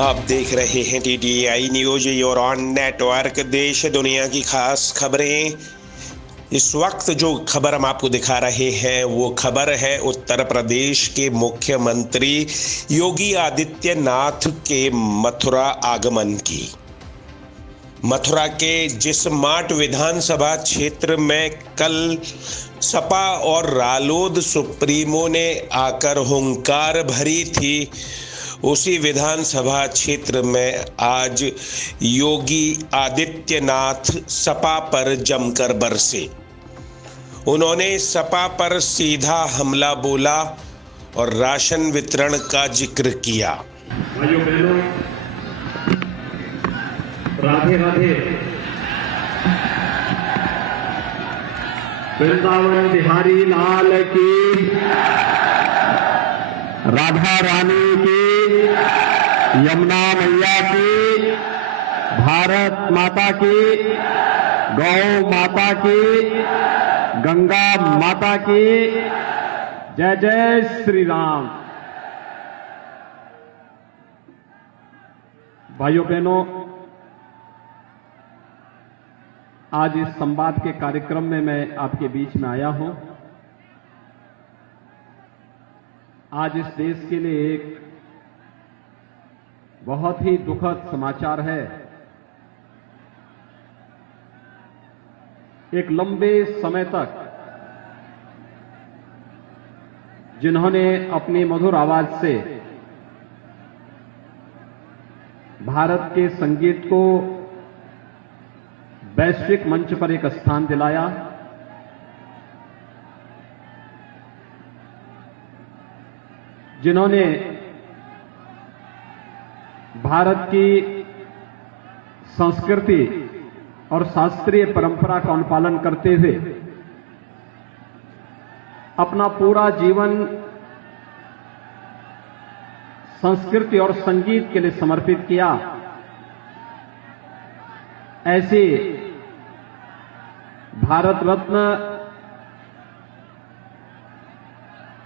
आप देख रहे हैं TTI news your on network. देश दुनिया की खास खबरें। इस वक्त जो खबर हम आपको दिखा रहे हैं वो खबर है उत्तर प्रदेश के मुख्यमंत्री योगी आदित्यनाथ के मथुरा आगमन की। मथुरा के जिसमाट विधानसभा क्षेत्र में कल सपा और रालोद सुप्रीमो ने आकर हुंकार भरी थी, उसी विधानसभा क्षेत्र में आज योगी आदित्यनाथ सपा पर जमकर बरसे। उन्होंने सपा पर सीधा हमला बोला और राशन वितरण का जिक्र किया। भाइयों बहनों, राधे राधे। वृंदावन बिहारी लाल की, राधा रानी की, यमुना मैया की, भारत माता की, गौ माता की, गंगा माता की, जय जय श्री राम। भाइयों बहनों, आज इस संवाद के कार्यक्रम में मैं आपके बीच में आया हूं। आज इस देश के लिए एक बहुत ही दुखद समाचार है। एक लंबे समय तक जिन्होंने अपनी मधुर आवाज से भारत के संगीत को वैश्विक मंच पर एक स्थान दिलाया, जिन्होंने भारत की संस्कृति और शास्त्रीय परंपरा का अनुपालन करते हुए अपना पूरा जीवन संस्कृति और संगीत के लिए समर्पित किया, ऐसे भारत रत्न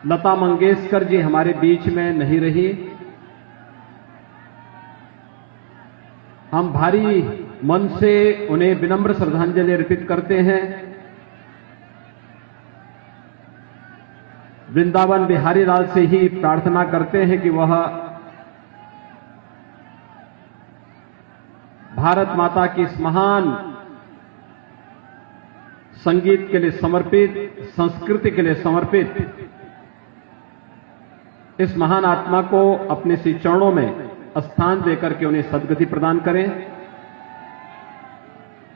लता मंगेशकर जी हमारे बीच में नहीं रही। हम भारी मन से उन्हें विनम्र श्रद्धांजलि अर्पित करते हैं। वृंदावन बिहारी लाल से ही प्रार्थना करते हैं कि वह भारत माता की इस महान संगीत के लिए समर्पित, संस्कृति के लिए समर्पित इस महान आत्मा को अपने श्री चरणों में स्थान देकर के उन्हें सद्गति प्रदान करें।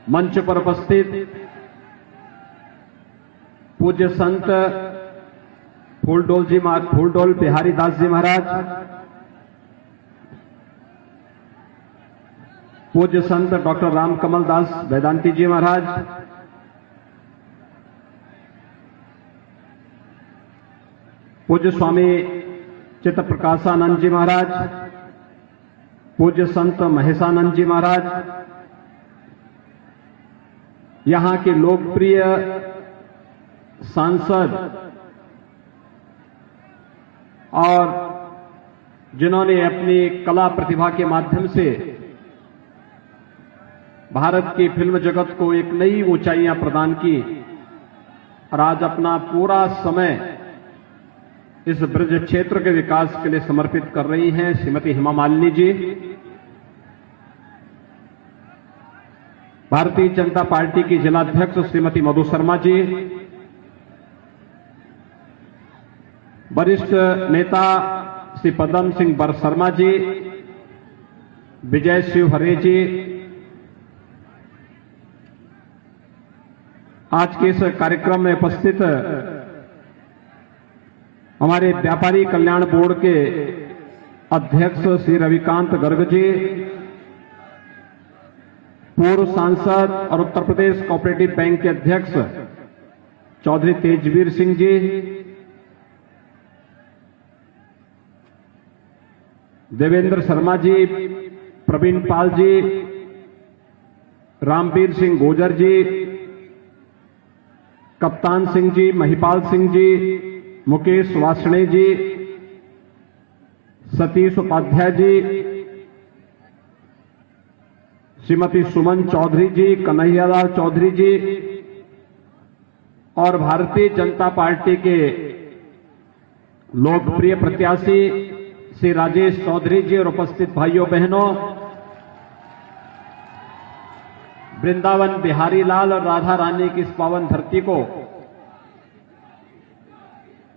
मंच पर उपस्थित पूज्य संत फूलडोल बिहारी दास जी महाराज, पूज्य संत डॉक्टर रामकमल दास वेदांती जी महाराज, पूज्य स्वामी चित्त प्रकाशानंद जी महाराज, पूज्य संत महेशानंद जी महाराज, यहां के लोकप्रिय सांसद और जिन्होंने अपनी कला प्रतिभा के माध्यम से भारत की फिल्म जगत को एक नई ऊंचाइयां प्रदान की और आज अपना पूरा समय इस ब्रज क्षेत्र के विकास के लिए समर्पित कर रही हैं, श्रीमती हेमा मालिनी जी। भारतीय जनता पार्टी की जिलाध्यक्ष श्रीमती मधु शर्मा जी, वरिष्ठ नेता श्री पदम सिंह बर शर्मा जी, विजय शिव हरे जी, आज के इस कार्यक्रम में उपस्थित हमारे व्यापारी कल्याण बोर्ड के अध्यक्ष श्री रविकांत गर्ग जी, पूर्व सांसद और उत्तर प्रदेश कोऑपरेटिव बैंक के अध्यक्ष चौधरी तेजवीर सिंह जी, देवेंद्र शर्मा जी, प्रवीण पाल जी, रामवीर सिंह गोजर जी, कप्तान सिंह जी, महिपाल सिंह जी, मुकेश वासणे जी, सतीश उपाध्याय जी, श्रीमती सुमन चौधरी जी, कन्हैयालाल चौधरी जी और भारतीय जनता पार्टी के लोकप्रिय प्रत्याशी श्री राजेश चौधरी जी और उपस्थित भाइयों बहनों, वृंदावन बिहारी लाल और राधा रानी की इस पावन धरती को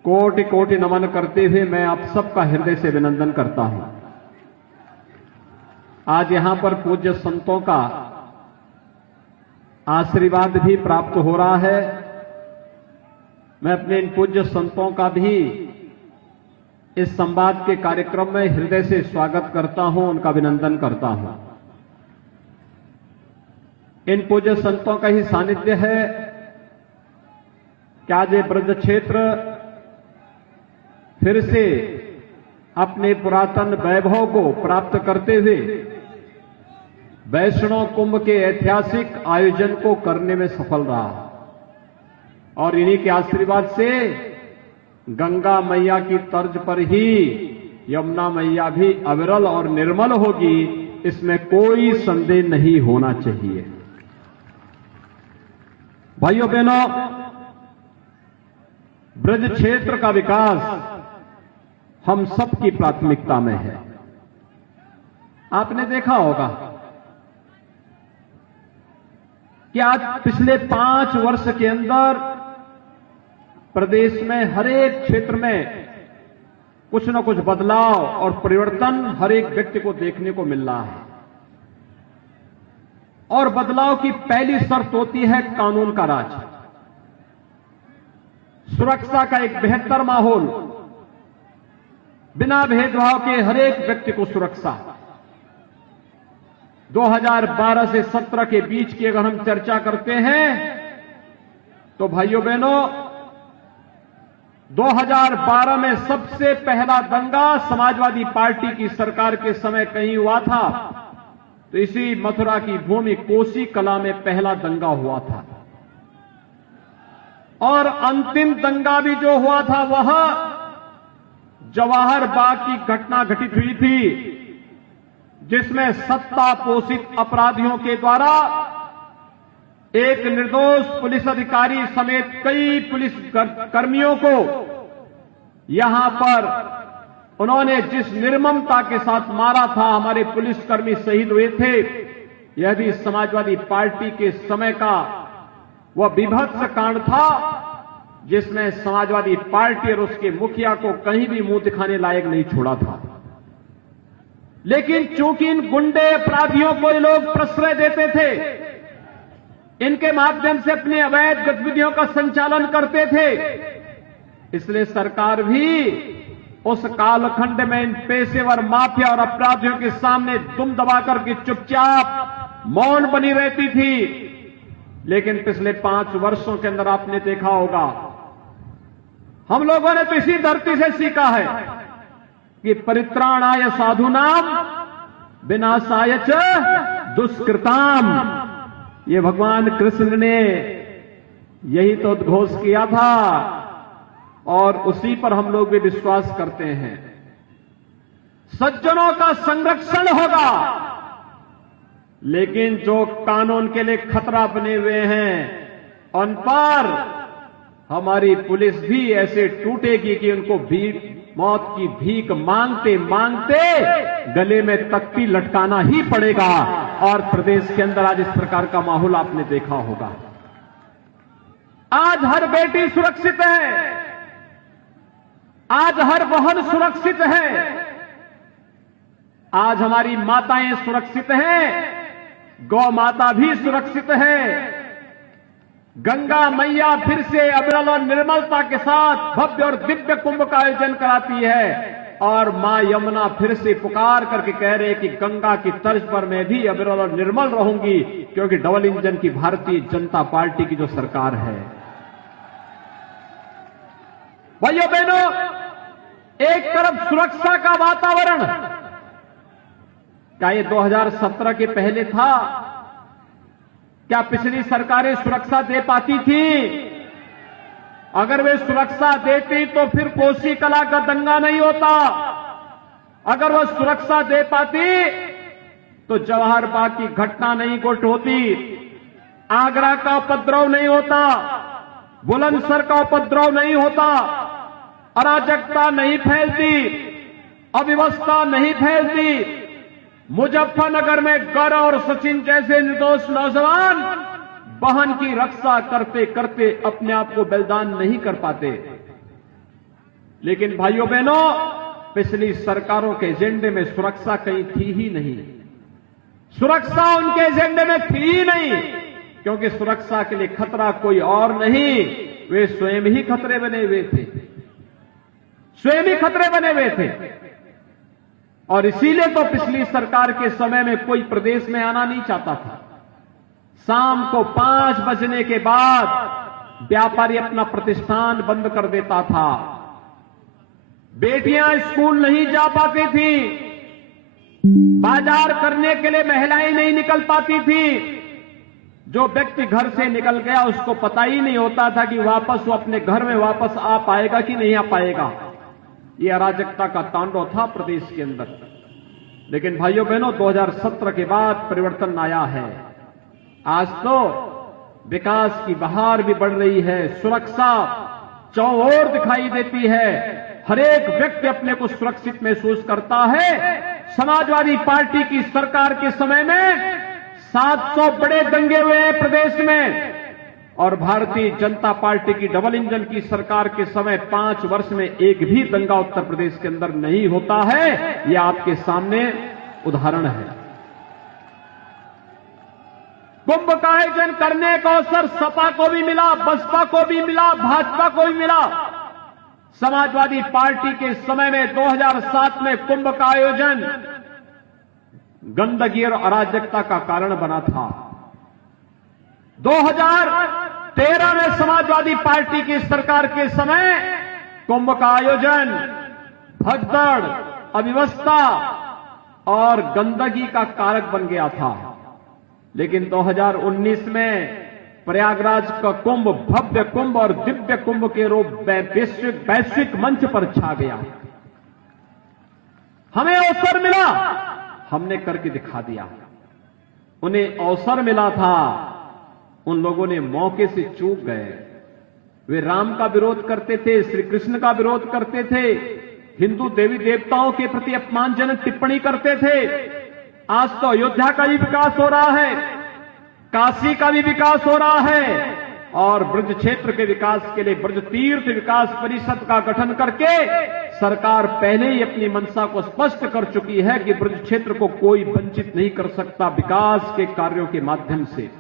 कोटि कोटि नमन करते हुए मैं आप सबका हृदय से अभिनंदन करता हूं। आज यहां पर पूज्य संतों का आशीर्वाद भी प्राप्त हो रहा है। मैं अपने इन पूज्य संतों का भी इस संवाद के कार्यक्रम में हृदय से स्वागत करता हूं, उनका अभिनंदन करता हूं। इन पूज्य संतों का ही सानिध्य है कि आज ये ब्रज क्षेत्र फिर से अपने पुरातन वैभव को प्राप्त करते हुए वैष्णव कुंभ के ऐतिहासिक आयोजन को करने में सफल रहा और इन्हीं के आशीर्वाद से गंगा मैया की तर्ज पर ही यमुना मैया भी अविरल और निर्मल होगी, इसमें कोई संदेह नहीं होना चाहिए। भाइयों बहनों, ब्रज क्षेत्र का विकास हम सबकी प्राथमिकता में है। आपने देखा होगा कि आज पिछले 5 वर्ष के अंदर प्रदेश में हर एक क्षेत्र में कुछ न कुछ बदलाव और परिवर्तन हर एक व्यक्ति को देखने को मिल रहा है और बदलाव की पहली शर्त होती है कानून का राज, सुरक्षा का एक बेहतर माहौल, बिना भेदभाव के हर एक व्यक्ति को सुरक्षा। 2012 से 17 के बीच की अगर हम चर्चा करते हैं तो भाइयों बहनों, 2012 में सबसे पहला दंगा समाजवादी पार्टी की सरकार के समय कहीं हुआ था तो इसी मथुरा की भूमि कोसी कला में पहला दंगा हुआ था और अंतिम दंगा भी जो हुआ था वह जवाहर बाग की घटना घटित हुई थी, जिसमें सत्ता पोषित अपराधियों के द्वारा एक निर्दोष पुलिस अधिकारी समेत कई पुलिस कर्मियों को यहां पर उन्होंने जिस निर्ममता के साथ मारा था, हमारे पुलिसकर्मी शहीद हुए थे। यह भी समाजवादी पार्टी के समय का वह विभत्स कांड था जिसमें समाजवादी पार्टी और उसके मुखिया को कहीं भी मुंह दिखाने लायक नहीं छोड़ा था। लेकिन चूंकि इन गुंडे अपराधियों को ये लोग प्रश्रय देते थे, इनके माध्यम से अपनी अवैध गतिविधियों का संचालन करते थे, इसलिए सरकार भी उस कालखंड में इन पेशेवर माफिया और अपराधियों के सामने दुम दबाकर के चुपचाप मौन बनी रहती थी। लेकिन पिछले 5 वर्षों के अंदर आपने देखा होगा, हम लोगों ने तो इसी धरती से सीखा है कि परित्राणाय साधुनाम विनाशाय च दुष्कृताम। ये भगवान कृष्ण ने यही तो उद्घोष किया था और उसी पर हम लोग भी विश्वास करते हैं। सज्जनों का संरक्षण होगा, लेकिन जो कानून के लिए खतरा बने हुए हैं उन पर हमारी पुलिस भी ऐसे टूटेगी कि उनको मौत की भीख मांगते मांगते गले में तख्ती लटकाना ही पड़ेगा। और प्रदेश के अंदर आज इस प्रकार का माहौल आपने देखा होगा। आज हर बेटी सुरक्षित है, आज हर बहन सुरक्षित है, आज हमारी माताएं सुरक्षित हैं, गौ माता भी सुरक्षित है। गंगा मैया फिर से अविरल और निर्मलता के साथ भव्य और दिव्य कुंभ का आयोजन कराती है और मां यमुना फिर से पुकार करके कह रहे हैं कि गंगा की तर्ज पर मैं भी अविरल और निर्मल रहूंगी, क्योंकि डबल इंजन की भारतीय जनता पार्टी की जो सरकार है। भाइयों बहनों, एक तरफ सुरक्षा का वातावरण, क्या ये 2017 के पहले था? क्या पिछली सरकारें सुरक्षा दे पाती थी? अगर वे सुरक्षा देती तो फिर कोसी कला का दंगा नहीं होता। अगर वह सुरक्षा दे पाती तो जवाहर बाग की घटना नहीं घट होती, आगरा का उपद्रव नहीं होता, बुलंदशहर का उपद्रव नहीं होता, अराजकता नहीं फैलती, अव्यवस्था नहीं फैलती। मुजफ्फरनगर में गौरव और सचिन जैसे निर्दोष नौजवान बहन की रक्षा करते करते अपने आप को बलिदान नहीं कर पाते। लेकिन भाइयों बहनों, पिछली सरकारों के एजेंडे में सुरक्षा कहीं थी ही नहीं। सुरक्षा उनके एजेंडे में थी ही नहीं, क्योंकि सुरक्षा के लिए खतरा कोई और नहीं, वे स्वयं ही खतरे बने हुए थे, स्वयं ही खतरे बने हुए थे। और इसीलिए तो पिछली सरकार के समय में कोई प्रदेश में आना नहीं चाहता था। शाम को 5 बजने के बाद व्यापारी अपना प्रतिष्ठान बंद कर देता था, बेटियां स्कूल नहीं जा पाती थी, बाजार करने के लिए महिलाएं नहीं निकल पाती थी। जो व्यक्ति घर से निकल गया उसको पता ही नहीं होता था कि वापस वो अपने घर में वापस आ पाएगा कि नहीं आ पाएगा। ये अराजकता का तांडव था प्रदेश के अंदर। लेकिन भाइयों बहनों, 2017 के बाद परिवर्तन आया है। आज तो विकास की बहार भी बढ़ रही है, सुरक्षा चौओर दिखाई देती है, हर एक व्यक्ति अपने को सुरक्षित महसूस करता है। समाजवादी पार्टी की सरकार के समय में 700 बड़े दंगे हुए हैं प्रदेश में, और भारतीय जनता पार्टी की डबल इंजन की सरकार के समय 5 वर्ष में एक भी दंगा उत्तर प्रदेश के अंदर नहीं होता है। यह आपके सामने उदाहरण है। कुंभ का आयोजन करने का अवसर सपा को भी मिला, बसपा को भी मिला, भाजपा को भी मिला। समाजवादी पार्टी के समय में 2007 में कुंभ का आयोजन गंदगी और अराजकता का कारण बना था। 2013 में समाजवादी पार्टी की सरकार के समय कुंभ का आयोजन भगदड़, अव्यवस्था और गंदगी का कारक बन गया था। लेकिन 2019 में प्रयागराज का कुंभ भव्य कुंभ और दिव्य कुंभ के रूप में वैश्विक मंच पर छा गया। हमें अवसर मिला, हमने करके दिखा दिया। उन्हें अवसर मिला था, उन लोगों ने मौके से चूक गए। वे राम का विरोध करते थे, श्री कृष्ण का विरोध करते थे, हिंदू देवी देवताओं के प्रति अपमानजनक टिप्पणी करते थे। आज तो अयोध्या का भी विकास हो रहा है, काशी का भी विकास हो रहा है, और ब्रज क्षेत्र के विकास के लिए ब्रज तीर्थ विकास परिषद का गठन करके सरकार पहले ही अपनी मंशा को स्पष्ट कर चुकी है कि ब्रज क्षेत्र को कोई वंचित नहीं कर सकता। विकास के कार्यों के माध्यम से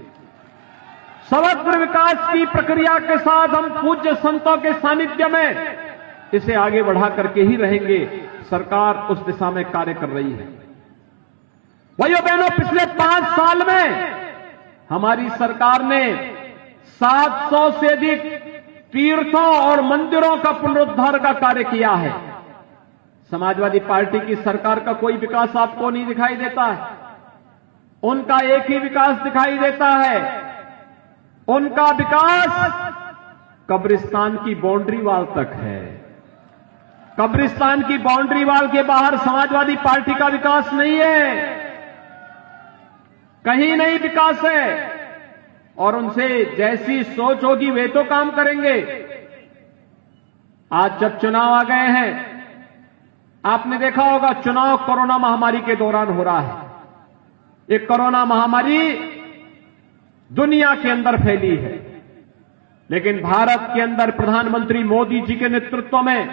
समग्र विकास की प्रक्रिया के साथ हम पूज्य संतों के सानिध्य में इसे आगे बढ़ा करके ही रहेंगे। सरकार उस दिशा में कार्य कर रही है। भाइयों बहनों, पिछले 5 साल में हमारी सरकार ने 700 से अधिक तीर्थों और मंदिरों का पुनरुद्धार का कार्य किया है। समाजवादी पार्टी की सरकार का कोई विकास आपको नहीं दिखाई देता है। उनका एक ही विकास दिखाई देता है, उनका विकास कब्रिस्तान की बाउंड्री वाल तक है। कब्रिस्तान की बाउंड्री वाल के बाहर समाजवादी पार्टी का विकास नहीं है, कहीं नहीं विकास है। और उनसे जैसी सोच होगी वे तो काम करेंगे। आज जब चुनाव आ गए हैं, आपने देखा होगा चुनाव कोरोना महामारी के दौरान हो रहा है। ये कोरोना महामारी दुनिया के अंदर फैली है, लेकिन भारत के अंदर प्रधानमंत्री मोदी जी के नेतृत्व में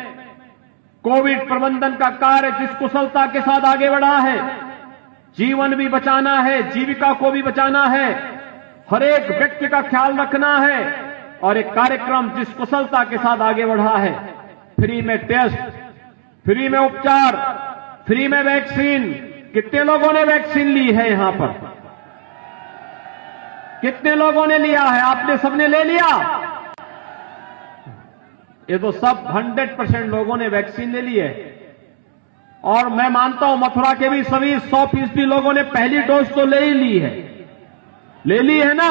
कोविड प्रबंधन का कार्य जिस कुशलता के साथ आगे बढ़ा है, जीवन भी बचाना है, जीविका को भी बचाना है, हर एक व्यक्ति का ख्याल रखना है, और एक कार्यक्रम जिस कुशलता के साथ आगे बढ़ा है, फ्री में टेस्ट, फ्री में उपचार, फ्री में वैक्सीन। कितने लोगों ने वैक्सीन ली है यहां पर? कितने लोगों ने लिया है? आपने सबने ले लिया? ये तो सब 100% लोगों ने वैक्सीन ले ली है। और मैं मानता हूं मथुरा के भी सभी 100% लोगों ने पहली डोज तो ले ही ली है, ले ली है ना,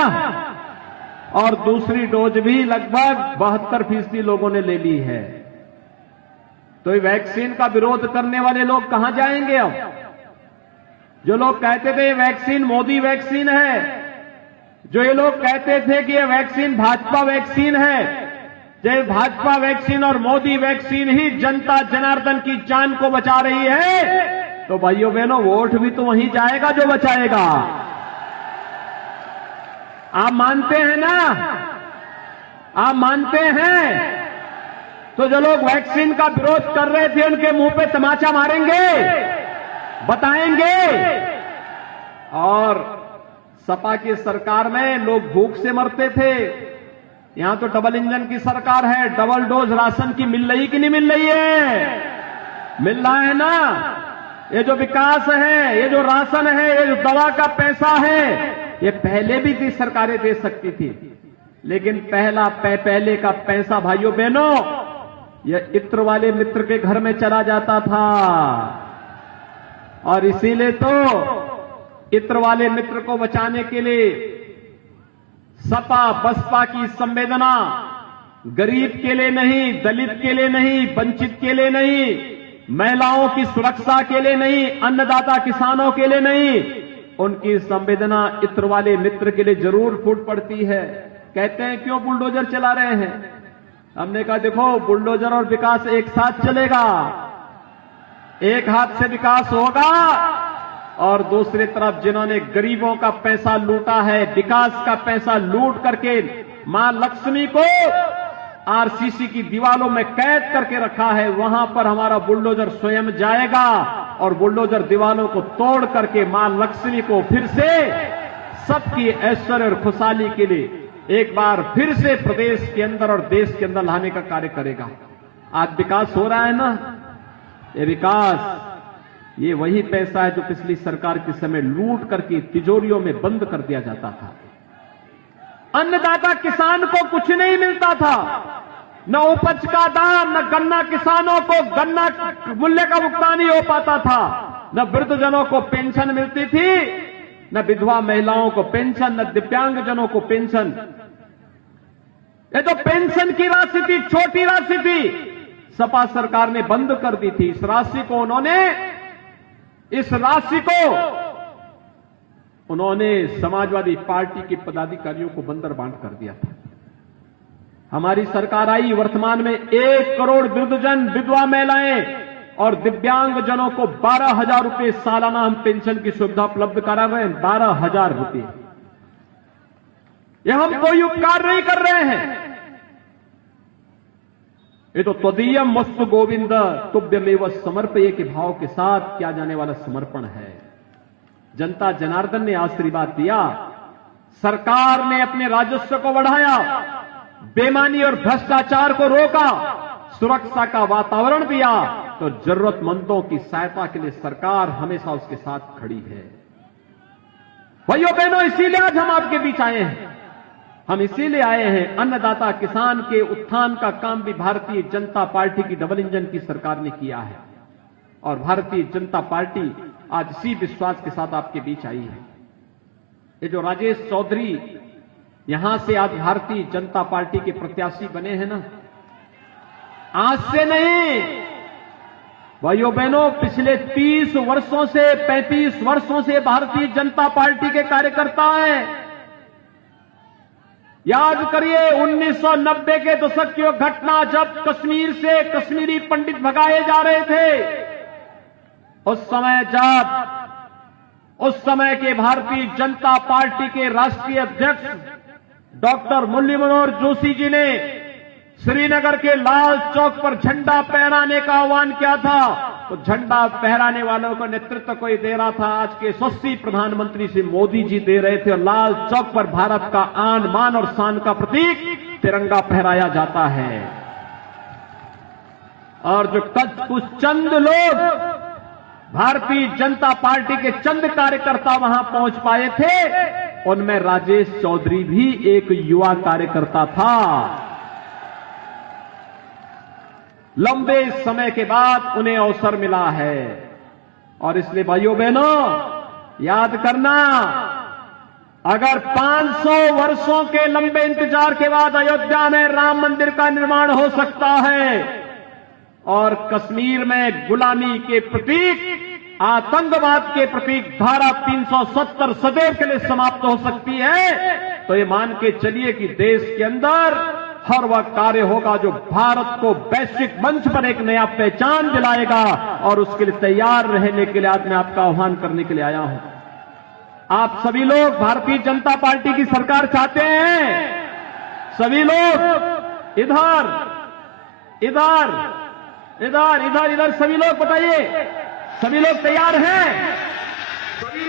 और दूसरी डोज भी लगभग 72% लोगों ने ले ली है। तो ये वैक्सीन का विरोध करने वाले लोग कहां जाएंगे अब? जो लोग कहते थे ये वैक्सीन मोदी वैक्सीन है, जो ये लोग कहते थे कि ये वैक्सीन भाजपा वैक्सीन है, जो भाजपा वैक्सीन और मोदी वैक्सीन ही जनता जनार्दन की जान को बचा रही है, तो भाइयों बहनों वोट भी तो वहीं जाएगा जो बचाएगा। आप मानते हैं ना? आप मानते हैं? तो जो लोग वैक्सीन का विरोध कर रहे थे उनके मुंह पे तमाचा मारेंगे, बताएंगे। और सपा की सरकार में लोग भूख से मरते थे, यहां तो डबल इंजन की सरकार है, डबल डोज राशन की मिल रही कि नहीं मिल रही है? मिल रहा है ना? ये जो विकास है, ये जो राशन है, ये जो दवा का पैसा है, ये पहले भी थी सरकारें दे सकती थी, लेकिन पहले का पैसा भाइयों बहनों ये इत्र वाले मित्र के घर में चला जाता था। और इसीलिए तो इत्र वाले मित्र को बचाने के लिए सपा बसपा की संवेदना गरीब के लिए नहीं, दलित के लिए नहीं, वंचित के लिए नहीं, महिलाओं की सुरक्षा के लिए नहीं, अन्नदाता किसानों के लिए नहीं, उनकी संवेदना इत्र वाले मित्र के लिए जरूर फूट पड़ती है। कहते हैं क्यों बुलडोजर चला रहे हैं? हमने कहा देखो बुलडोजर और विकास एक साथ चलेगा, एक हाथ से विकास होगा और दूसरी तरफ जिन्होंने गरीबों का पैसा लूटा है, विकास का पैसा लूट करके मां लक्ष्मी को आरसीसी की दीवारों में कैद करके रखा है, वहां पर हमारा बुलडोजर स्वयं जाएगा और बुलडोजर दीवारों को तोड़ करके मां लक्ष्मी को फिर से सबकी ऐश्वर्य और खुशहाली के लिए एक बार फिर से प्रदेश के अंदर और देश के अंदर लाने का कार्य करेगा। आज विकास हो रहा है ना, ये विकास ये वही पैसा है जो पिछली सरकार के समय लूट करके तिजोरियों में बंद कर दिया जाता था। अन्नदाता किसान को कुछ नहीं मिलता था, न उपज का दाम, न गन्ना किसानों को गन्ना मूल्य का भुगतान ही हो पाता था, न वृद्धजनों को पेंशन मिलती थी, न विधवा महिलाओं को पेंशन, न दिव्यांगजनों को पेंशन। ये तो पेंशन की राशि थी, छोटी राशि थी, सपा सरकार ने बंद कर दी थी। इस राशि को उन्होंने समाजवादी पार्टी के पदाधिकारियों को बंदर बांट कर दिया था। हमारी सरकार आई, वर्तमान में 1 करोड़ वृद्धजन, विधवा महिलाएं और दिव्यांगजनों को 12,000 रुपए सालाना हम पेंशन की सुविधा उपलब्ध करा रहे हैं। 12,000 रुपए, यह हम कोई उपकार नहीं कर रहे हैं, ये तो त्वदीयम मस्तु गोविंद तुभ्यमेव समर्पये के भाव के साथ किया जाने वाला समर्पण है। जनता जनार्दन ने आशीर्वाद दिया, सरकार ने अपने राजस्व को बढ़ाया, बेईमानी और भ्रष्टाचार को रोका, सुरक्षा का वातावरण दिया, तो जरूरतमंदों की सहायता के लिए सरकार हमेशा उसके साथ खड़ी है। भाइयों बहनों, इसीलिए आज हम आपके बीच आए हैं। हम इसीलिए आए हैं, अन्नदाता किसान के उत्थान का काम भी भारतीय जनता पार्टी की डबल इंजन की सरकार ने किया है और भारतीय जनता पार्टी आज इसी विश्वास के साथ आपके बीच आई है। ये जो राजेश चौधरी यहां से आज भारतीय जनता पार्टी के प्रत्याशी बने हैं ना, आज से नहीं भाइयों बहनों, पिछले 30 वर्षों से, 35 वर्षों से भारतीय जनता पार्टी के कार्यकर्ता हैं। याद करिए 1990 के दशक की घटना, जब कश्मीर से कश्मीरी पंडित भगाए जा रहे थे, उस समय के भारतीय जनता पार्टी के राष्ट्रीय अध्यक्ष डॉक्टर मुरली मनोहर जोशी जी ने श्रीनगर के लाल चौक पर झंडा फहराने का आह्वान किया था। तो झंडा फहराने वालों का नेतृत्व कोई दे रहा था, आज के यशस्वी प्रधानमंत्री श्री मोदी जी दे रहे थे। और लाल चौक पर भारत का आन मान और शान का प्रतीक तिरंगा फहराया जाता है। और जो कुछ चंद लोग, भारतीय जनता पार्टी के चंद कार्यकर्ता वहां पहुंच पाए थे, उनमें राजेश चौधरी भी एक युवा कार्यकर्ता था। लंबे समय के बाद उन्हें अवसर मिला है और इसलिए भाइयों बहनों याद करना, अगर 500 वर्षों के लंबे इंतजार के बाद अयोध्या में राम मंदिर का निर्माण हो सकता है और कश्मीर में गुलामी के प्रतीक आतंकवाद के प्रतीक धारा 370 सदैव के लिए समाप्त हो सकती है, तो ये मान के चलिए कि देश के अंदर हर वह कार्य होगा जो भारत को वैश्विक मंच पर एक नया पहचान दिलाएगा, और उसके लिए तैयार रहने के लिए आज मैं आपका आह्वान करने के लिए आया हूं। आप सभी लोग भारतीय जनता पार्टी की सरकार चाहते हैं। सभी लोग इधर इधर इधर इधर इधर सभी लोग बताइए, सभी लोग तैयार हैं? सभी